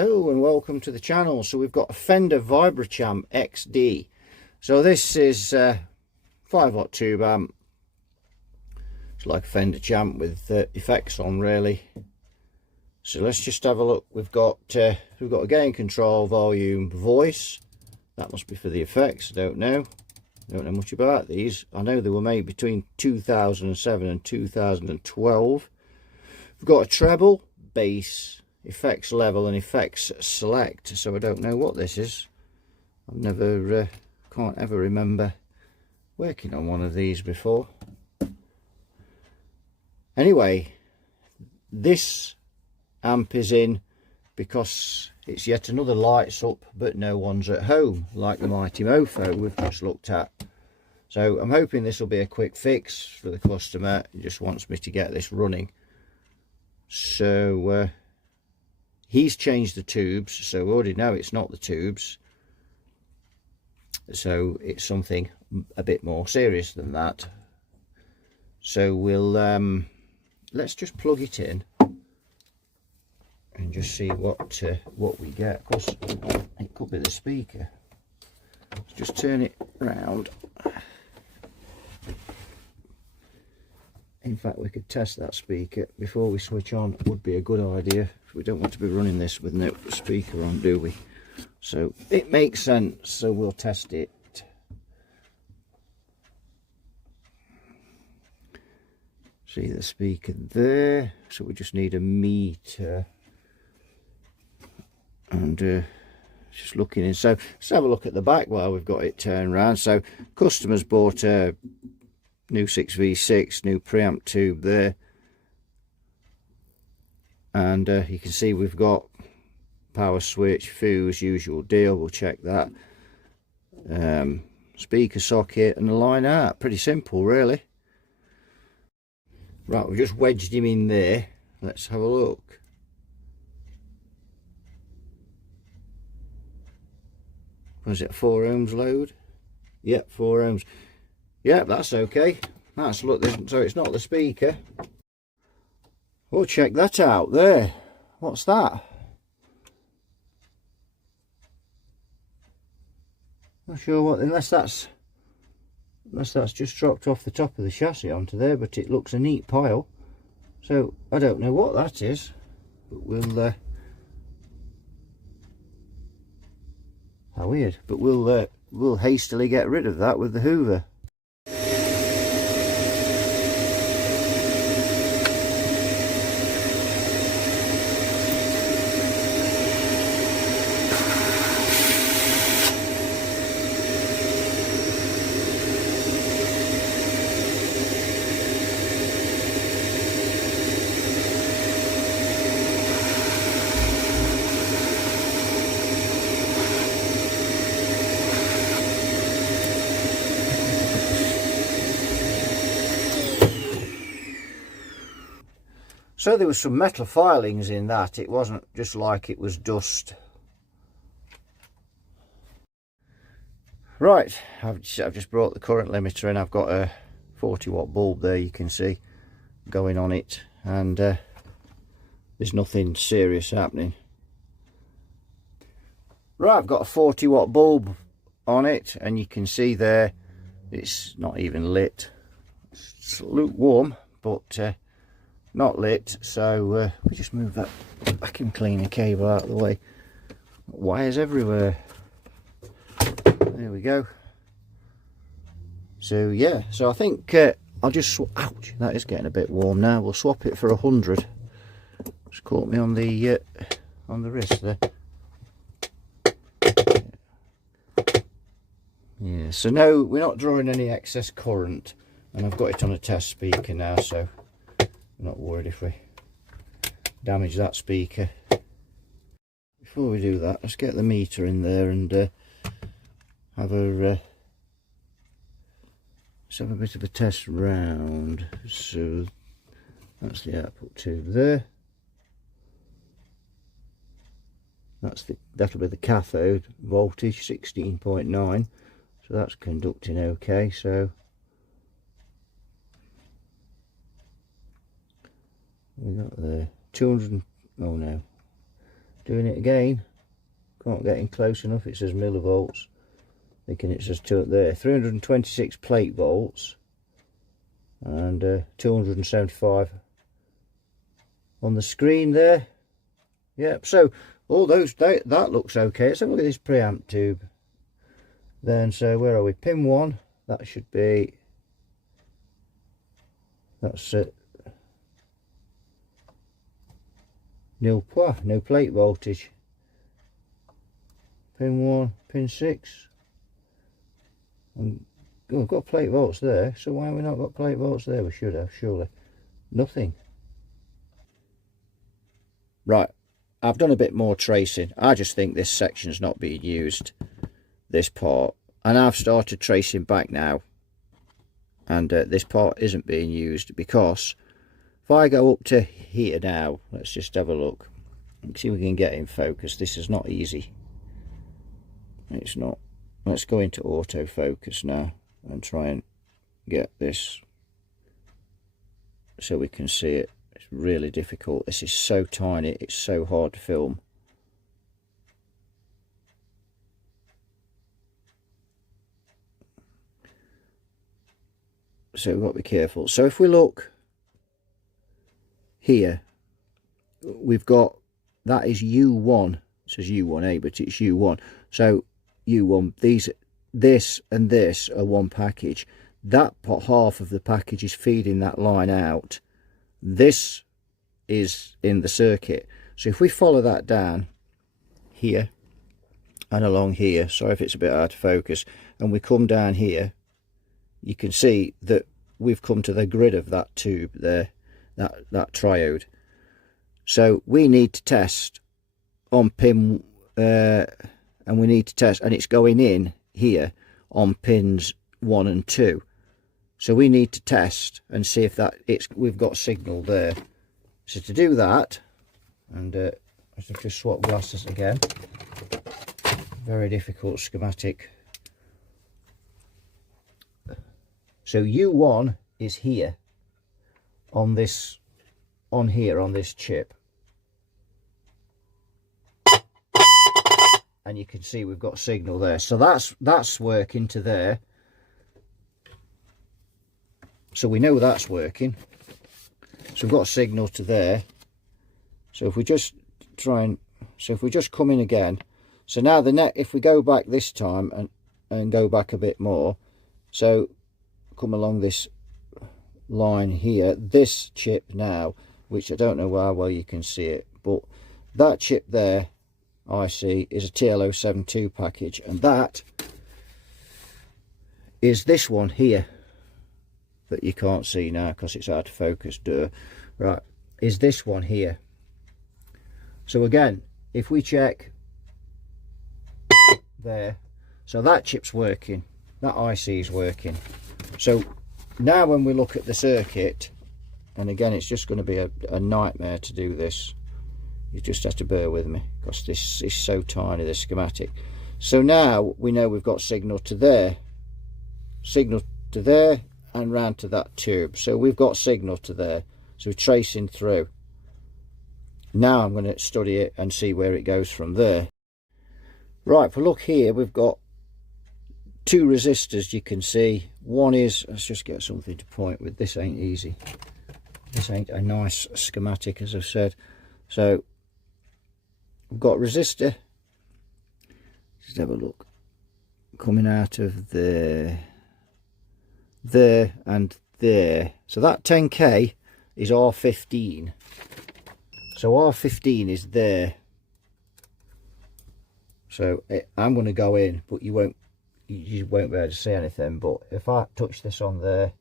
Hello and welcome to the channel. So we've got a Fender Vibro Champ XD. So this is 5-watt tube amp. It's like a Fender Champ with effects on, really. So let's just have a look. We've got a gain control, volume, voice. That must be for the effects. I don't know much about these. I know they were made between 2007 and 2012. We've got a treble, bass, effects level and effects select. So I don't know what this is. I've never can't ever remember working on one of these before. Anyway, this amp is in because it's yet another lights up but no one's at home, like the Mighty Mofo we've just looked at. So I'm hoping this will be a quick fix for the customer. He just wants me to get this running. So he's changed the tubes, so we already know it's not the tubes. So it's something a bit more serious than that. So we'll let's just plug it in and just see what we get. Of course, it could be the speaker. Let's just turn it round. In fact, we could test that speaker before we switch on. Would be a good idea. We don't want to be running this with no speaker on, do we? So it makes sense, so we'll test it. See the speaker there, so we just need a meter. And just looking in, so let's have a look at the back while we've got it turned around. So customers bought a new 6V6, new preamp tube there. And you can see we've got power switch, fuse, usual deal, we'll check that. Speaker socket and a line out, pretty simple really. Right, we've just wedged him in there. Let's have a look. Was it a 4 ohms load? Yep, 4 ohms. Yep, that's okay. That's look, so it's not the speaker. We'll check that out there. What's that? Not sure what, unless that's just dropped off the top of the chassis onto there, but it looks a neat pile. So I don't know what that is, but we'll how weird, but we'll hastily get rid of that with the Hoover. So there was some metal filings in that. It wasn't just like it was dust. Right, I've just brought the current limiter in. I've got a 40-watt bulb there, you can see, going on it, and there's nothing serious happening. Right, I've got a 40-watt bulb on it, and you can see there it's not even lit. It's lukewarm, but not lit. So we just move that vacuum cleaner cable out of the way. Wires everywhere. There we go. So yeah, so I think I'll just ouch, that is getting a bit warm now. We'll swap it for 100. Just caught me on the wrist there. Yeah, so no, we're not drawing any excess current, and I've got it on a test speaker now, so I'm not worried if we damage that speaker. Before we do that, let's get the meter in there and have a let's have a bit of a test round. So that's the output tube there. That'll be the cathode voltage, 16.9. So that's conducting okay. So we got the 200, oh no, Doing it again. Can't get in close enough. It says millivolts. Thinking it says 2 there. 326 plate volts. And 275 on the screen there. Yep, so all those, that looks okay. Let's have a look at this preamp tube. Then, so where are we? Pin 1, that should be, that's it. No plate voltage. Pin 1, pin 6. And oh, we've got plate volts there, so why have we not got plate volts there? We should have, surely. Nothing. Right, I've done a bit more tracing. I just think this section's not being used, this part. And I've started tracing back now. And this part isn't being used because if I go up to here now, let's just have a look. Let's see if we can get in focus. This is not easy. It's not. Let's go into autofocus now and try and get this so we can see it. It's really difficult. This is so tiny, it's so hard to film. So we've got to be careful. So if we look here, we've got, that is U1. It says U1A, but it's U1. So U1, this and this are one package. That half of the package is feeding that line out. This is in the circuit. So if we follow that down here and along here, sorry if it's a bit hard to focus, and we come down here, you can see that we've come to the grid of that tube there, that triode. So we need to test on pin, and we need to test, and it's going in here on pins 1 and 2. So we need to test and see if we've got signal there. So to do that, and I should just swap glasses again. Very difficult schematic. So U1 is here on this, on this chip. And you can see we've got signal there. So that's working to there. So we know that's working. So we've got a signal to there. So if we just try and, so if we just come in again, so now the net, if we go back this time and go back a bit more, so come along this line here, this chip now, which I don't know how well you can see it, but that chip there I see is a TL072 package, and that is this one here that you can't see now because it's out of focus, right, is this one here. So again, if we check there, so that chip's working, that IC is working. So now when we look at the circuit, and again it's just going to be a nightmare to do this, you just have to bear with me because this is so tiny, the schematic. So now we know we've got signal to there, and round to that tube. So we've got signal to there, so we're tracing through. Now I'm going to study it and see where it goes from there. Right, if we look here, we've got two resistors you can see. One is, let's just get something to point with, this ain't easy, this ain't a nice schematic as I've said. So we've got resistor, just have a look, coming out of there and there. So that 10k is R15, so R15 is there. So I'm going to go in, but you won't be able to see anything. But if I touch this on there,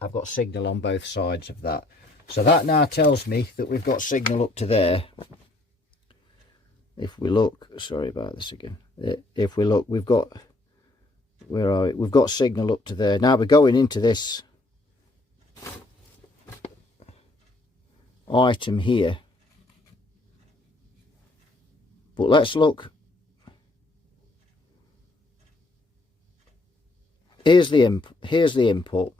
I've got signal on both sides of that. So that now tells me that we've got signal up to there. If we look, sorry about this again, if we look, we've got, where are we? We've got signal up to there. Now we're going into this item here, but let's look. Here's the input.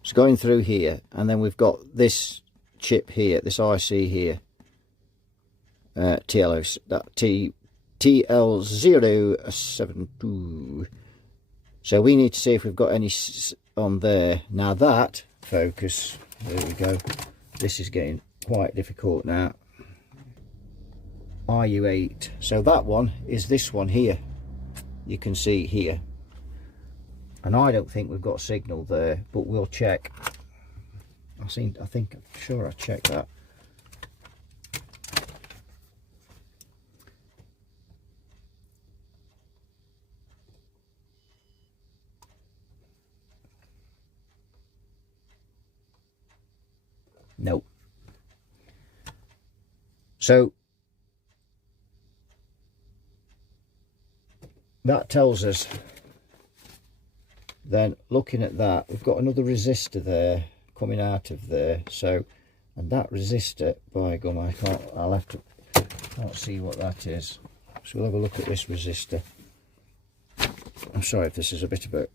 It's going through here, and then we've got this chip here, this IC here, TL072. So we need to see if we've got any on there. Now that, focus, there we go. This is getting quite difficult now. RU8. So that one is this one here. You can see here. And I don't think we've got signal there, but we'll check. I'm sure I checked that. Nope. So that tells us then, looking at that, we've got another resistor there coming out of there. So, and that resistor, by gum, can't see what that is. So we'll have a look at this resistor. I'm sorry if this is a bit of a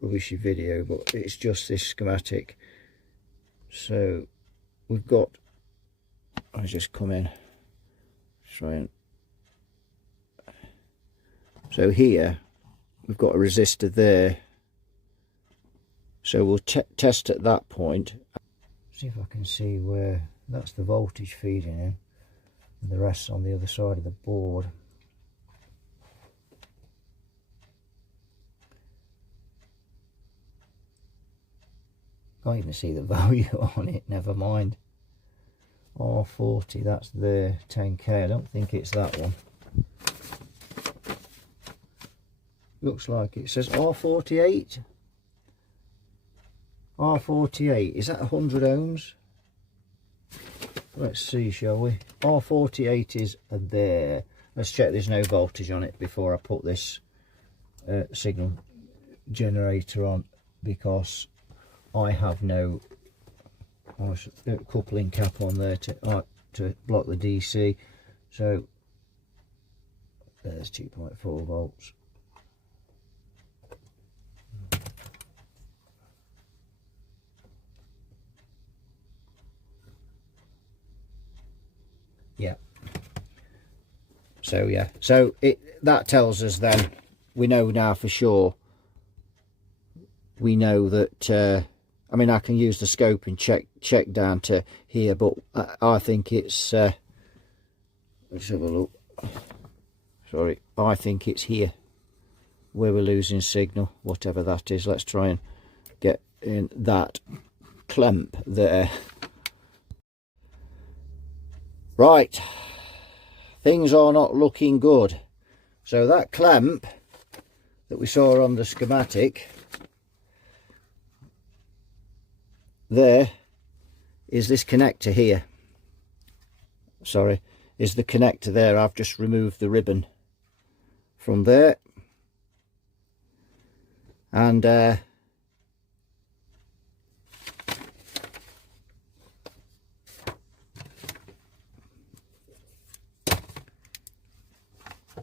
rubbishy video, but it's just this schematic. So we've got, I just come in, try and, so here we've got a resistor there. So we'll test at that point. See if I can see where that's the voltage feeding in, and the rest's on the other side of the board. Can't even see the value on it, never mind. R40, that's the 10K. I don't think it's that one. Looks like it says R48. R48, is that 100 ohms? Let's see, shall we? R48 is there. Let's check there's no voltage on it before I put this signal generator on, because I have no coupling cap on there to block the DC. So there's 2.4 volts. Yeah. So yeah, so that tells us then, we know now for sure. We know that I mean, I can use the scope and check down to here, but I think it's let's have a look. Sorry, I think it's here where we're losing signal, whatever that is. Let's try and get in that clamp there. Right, things are not looking good. So that clamp that we saw on the schematic there is this connector here. Sorry, is the connector there. I've just removed the ribbon from there, and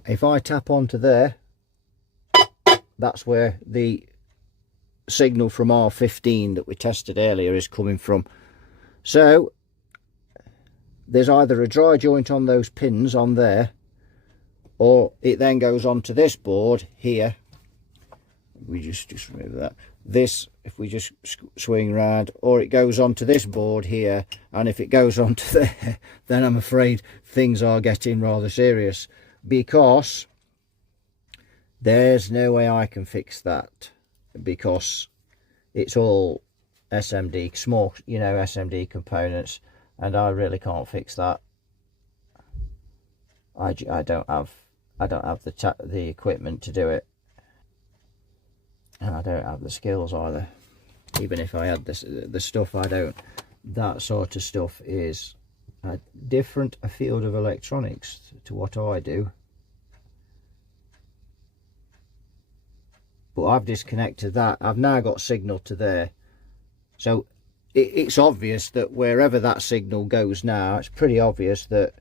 if I tap onto there, that's where the signal from R15 that we tested earlier is coming from. So there's either a dry joint on those pins on there, or it then goes onto this board here. We just remove that. This, if we just swing around, or it goes onto this board here, and if it goes onto there, then I'm afraid things are getting rather serious, because there's no way I can fix that, because it's all SMD, small, you know, SMD components, and I really can't fix that. I don't have the equipment to do it, and I don't have the skills either. Even if I had the stuff, I don't. That sort of stuff is a field of electronics to what I do. But I've disconnected that. I've now got signal to there. So it's obvious that wherever that signal goes now, it's pretty obvious that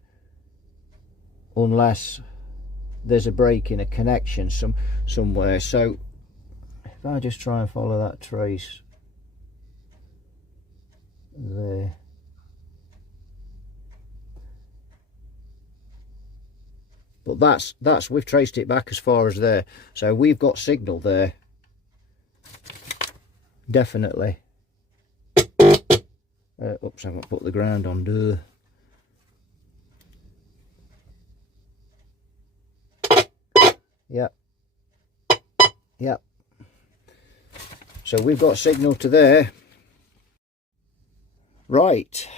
unless there's a break in a connection somewhere. So if I just try and follow that trace there, but that's we've traced it back as far as there, so we've got signal there, definitely. Oops, I haven't put the ground on, duh. Yep, yep. So we've got signal to there. Right.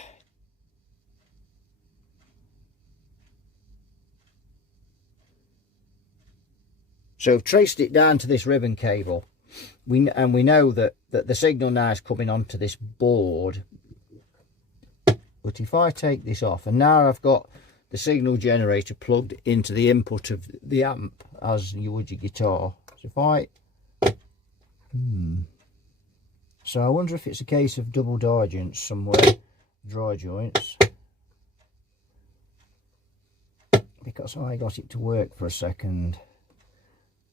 So we've traced it down to this ribbon cable. We know that the signal now is coming onto this board. But if I take this off, and now I've got the signal generator plugged into the input of the amp as you would your guitar. So if I so I wonder if it's a case of double die joints somewhere, dry joints, because I got it to work for a second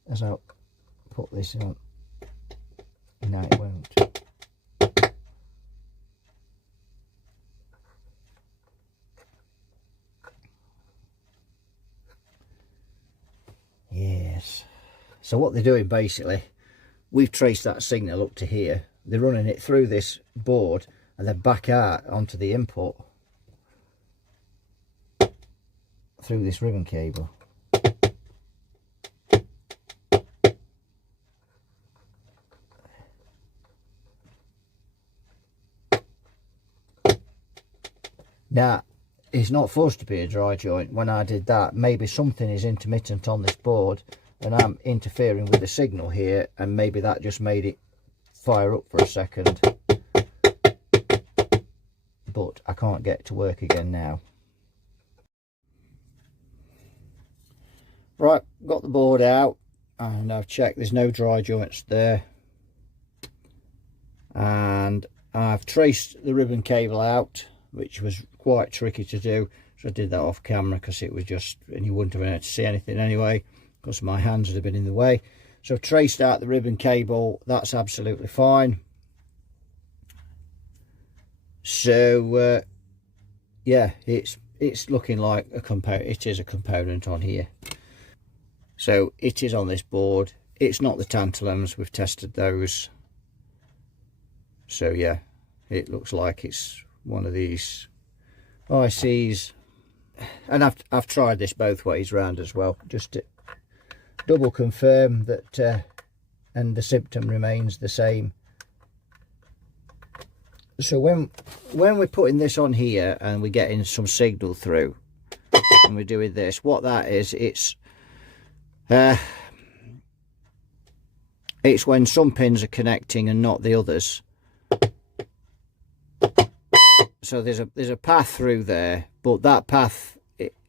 as I put this on. No, it won't. Yes. So what they're doing basically, we've traced that signal up to here. They're running it through this board and then back out onto the input through this ribbon cable. Now, it's not forced to be a dry joint. When I did that, maybe something is intermittent on this board and I'm interfering with the signal here, and maybe that just made it fire up for a second. But I can't get it to work again now. Right, got the board out and I've checked there's no dry joints there. And I've traced the ribbon cable out, which was quite tricky to do, so I did that off camera because it was just, and you wouldn't have been able to see anything anyway because my hands would have been in the way. So I've traced out the ribbon cable, that's absolutely fine. So yeah, it's looking like a component. It is a component on here, so it is on this board. It's not the tantalums, we've tested those. So yeah, it looks like it's one of these ICs, and I've tried this both ways round as well, just to double confirm that and the symptom remains the same. So when we're putting this on here and we're getting some signal through and we're doing this, what that is, it's when some pins are connecting and not the others. So there's a path through there, but that path,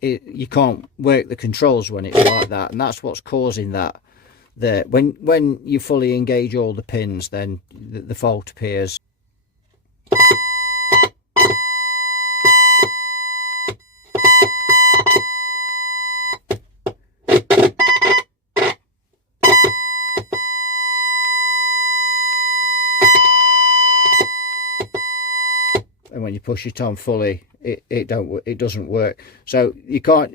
you can't work the controls when it's like that, and that's what's causing that. There, when you fully engage all the pins, then the fault appears. And when you push it on fully, it doesn't work. So you can't.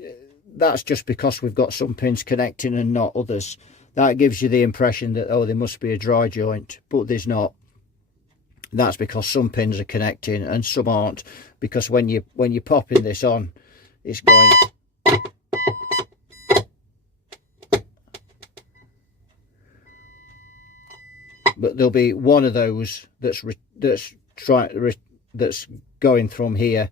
That's just because we've got some pins connecting and not others. That gives you the impression that, oh, there must be a dry joint, but there's not. That's because some pins are connecting and some aren't. Because when you're popping this on, it's going. But there'll be one of those that's going from here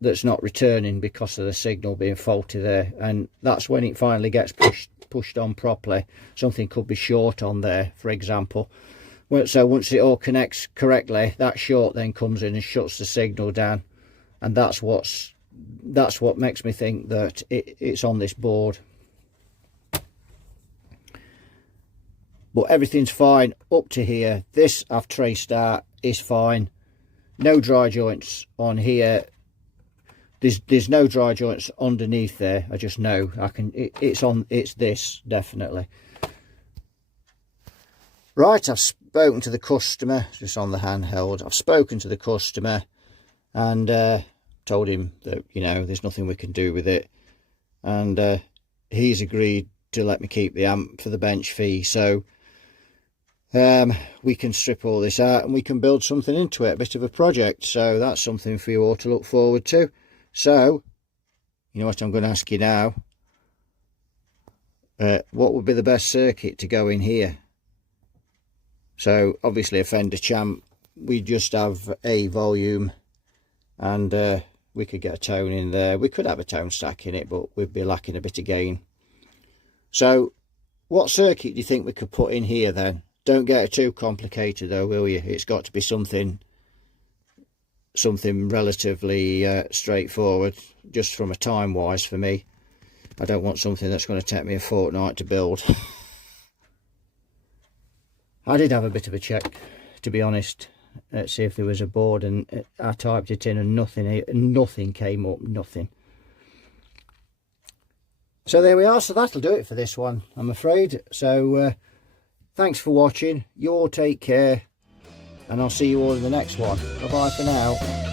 that's not returning because of the signal being faulty there, and that's when it finally gets pushed on properly. Something could be short on there, for example. So once it all connects correctly, that short then comes in and shuts the signal down, and that's what makes me think that it's on this board. But everything's fine up to here. This I've traced out is fine. No dry joints on here. There's no dry joints underneath there. I just know it's this definitely. Right, I've spoken to the customer, just on the handheld. I've spoken to the customer and told him that, you know, there's nothing we can do with it. and he's agreed to let me keep the amp for the bench fee. So we can strip all this out and we can build something into it, a bit of a project. So that's something for you all to look forward to. So you know what I'm going to ask you now, what would be the best circuit to go in here? So obviously a Fender Champ, we just have a volume, and we could get a tone in there. We could have a tone stack in it, but we'd be lacking a bit of gain. So what circuit do you think we could put in here then? Don't get it too complicated though, will you? It's got to be something relatively straightforward, just from a time wise for me. I don't want something that's going to take me a fortnight to build. I did have a bit of a check, to be honest. Let's see if there was a board, and I typed it in and nothing came up, nothing. So there we are. So that'll do it for this one, I'm afraid. So thanks for watching. You all take care, and I'll see you all in the next one. Bye bye for now.